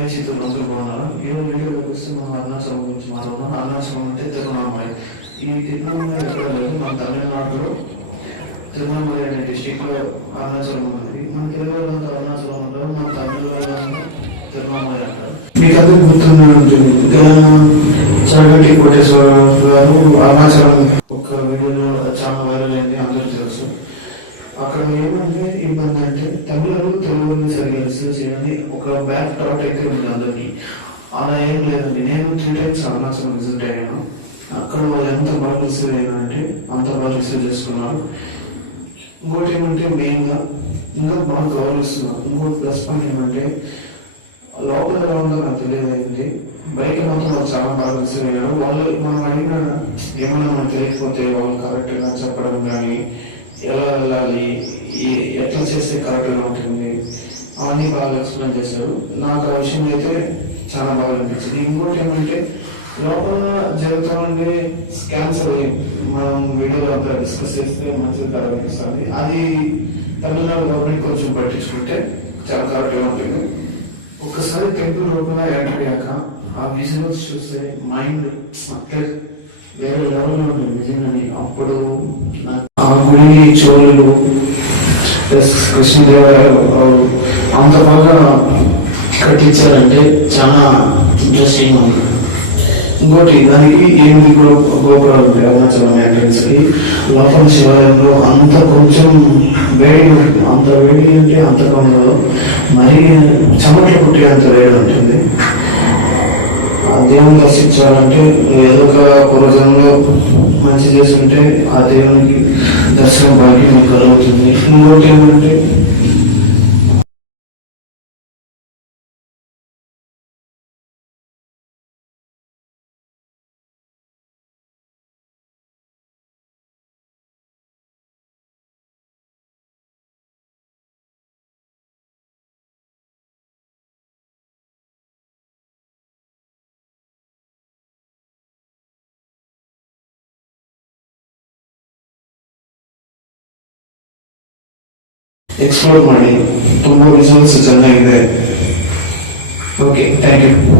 రైతు మంత్రులు బాగున్నారు. ఈరోజు వీడియోలోకి వస్తే మనం అరుణాచలం గురించి మాట్లాడుతున్నాం. అరుణాచలం అంటే తిరువణామలై. ఈ తిరువణామలై ఎక్కడ లేదు, మన తమిళనాడులో తిరువణామలై అనే డిస్టిక్ లో అరుణాచలం ఉంది. మన తెలుగులో అరుణాచలం అంటారు, మన తమిళనాడులో తిరువణామలై అంటారు. మీకు అందరికి గుర్తుండే ఉంటుంది, చరగట్టి కోటేశ్వర గారు అరుణాచలం ఒక వీడియోలో చాలా వైరల్ అయింది, అందరికీ తెలుసు. అక్కడ ఏమంటే ఇబ్బంది అంటే తమిళలు తెలుగుని సరిగ్గా రిసీవ్ చేయాలని ఒక బ్యాక్ థాట్ అయితే ఉంది అందరికి. అలా ఏం లేదండి. నేను 3 times అరుణాచలం విజిట్ అయ్యాను. అక్కడ వాళ్ళు ఎంత బాగా రిసీవ్ అయ్యారంటే అంత బాగా రిసీవ్ చేసుకున్నారు. ఇంకోటి ఏమంటే మెయిన్గా ఇంకా బాగా గౌరవిస్తున్నారు. ఇంకోటి ప్లస్ పాయింట్ ఏమంటే లోపల ఎలా ఉందో నాకు తెలియదు, బయట మాత్రం వాళ్ళు చాలా బాగా రిసీవ్ అయ్యారు. వాళ్ళు మనం అడిగిన ఏమైనా మనకు తెలియకపోతే వాళ్ళు కరెక్ట్గా చెప్పడం కానీ, ఎలా వెళ్ళాలి, ఎట్లా చేస్తే కరెక్ట్గా ఉంటుంది అవన్నీ బాగా ఎక్స్ప్లెయిన్ చేశారు. నాకు ఆ విషయం అయితే చాలా బాగా అనిపించింది. ఇంకోటి ఏమంటే లోపల జరుగుతూ ఉండే స్కామ్స్ అవి మనం వీడియోలో అంతా డిస్కస్ చేస్తే మంచిగా అనిపిస్తుంది. అది తమిళనాడు గవర్నమెంట్ కొంచెం పట్టించుకుంటే చాలా కరెక్ట్గా ఉంటుంది. ఒక్కసారి టెంపుల్ లోపల ఎంటర్ అయ్యాక ఆ విజువల్స్ చూస్తే మైండ్ అట్లే వేరే లెవెల్లో ఉంటుంది నిజంగాని. అప్పుడు ఆ గుడి చోళులు ప్లస్ కృష్ణదేవరాయలు అంత బాగా కట్టించారంటే చాలా ఇంట్రెస్టింగ్ ఉంది. ఇంకోటి దానికి 8 గోపురాలు ఉంటాయి. అరుణాచలం ఎంట్రన్స్ కి లోపల శివాలయంలో అంత కొంచెం వేడి ఉంటుంది. అంత వేడి అంటే అంత కొండలో మరీ చెమట పుట్టి అంత వేడి ఉంటుంది. ఆ దేవుని దర్శించాలంటే ఏదో ఒక పూర్వజనంలో మంచి చేస్తుంటే ఆ దేవునికి దర్శనం భాగ్యం కలుగుతుంది. ఇంకోటి ఏమంటే ಎಕ್ಸ್ಪ್ಲೋರ್ ಮಾಡಿ ತುಂಬ ವಿಜುವಲ್ಸ್ ಚೆನ್ನಾಗಿದೆ. Okay, thank you.